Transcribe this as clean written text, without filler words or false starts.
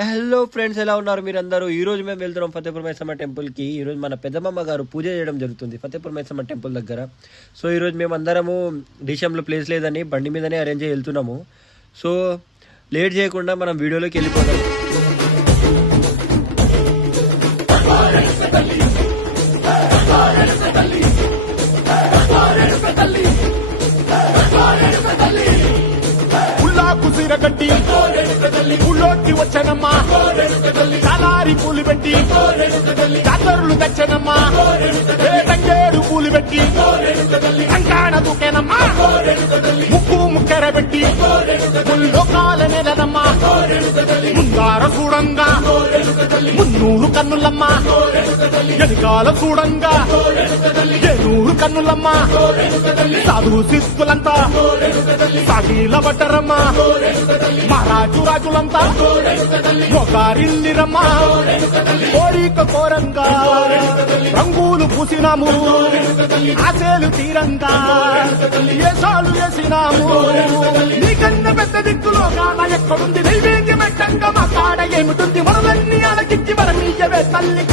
Hello friends, ఎలా ఉన్నారు మీరందరూ? ఈ రోజు మేము వెళ్తున్నాం ఫతేపూర్ మైసమ్మ టెంపుల్కి. ఈరోజు మన పెద్దమ్మ గారు పూజ చేయడం జరుగుతుంది ఫతేపూర్ మైసమ్మ టెంపుల్ దగ్గర. సో ఈరోజు మేము అందరము డిషంలో ప్లేస్ లేదని బండి మీదనే అరేంజ్ చేసి వెళ్తున్నాము. సో లేట్ చేయకుండా మనం వీడియోలోకి వెళ్ళిపోతాం. గట్టి ఊళ్ళోకి వచ్చనమ్మా, చాలారి పూలు పెట్టి జాతరులు తెచ్చనమ్మా, తంగేడు పూలు పెట్టి కంకాణ దూకేనమ్మా, ముక్కు ముక్కెర పెట్టి ముల్లోకాల నెలనమ్మా, ముందార చూడంగా మున్నూరు కన్నులమ్మా, ఎనకాల చూడంగా ఏనూరు కన్నులమ్మా, సాధు శిస్తులంతా సాగిల పట్టరమ్మా, మహారాజు రాజులంతా ఒకరిల్లిరమ్మా, కోరిక కోరంగా రంగులు పూసినాము, ఆశలు తీరంగా ఏసాలు వేసినాము, నీకన్నా పెద్ద దిక్కులో కాన ఎక్కడుంది, నైవేద్యం ఎట్టంగా మా కాడ ఏమిటుంది, మనలన్నీ అలకిచ్చి మన మీయవే తల్లి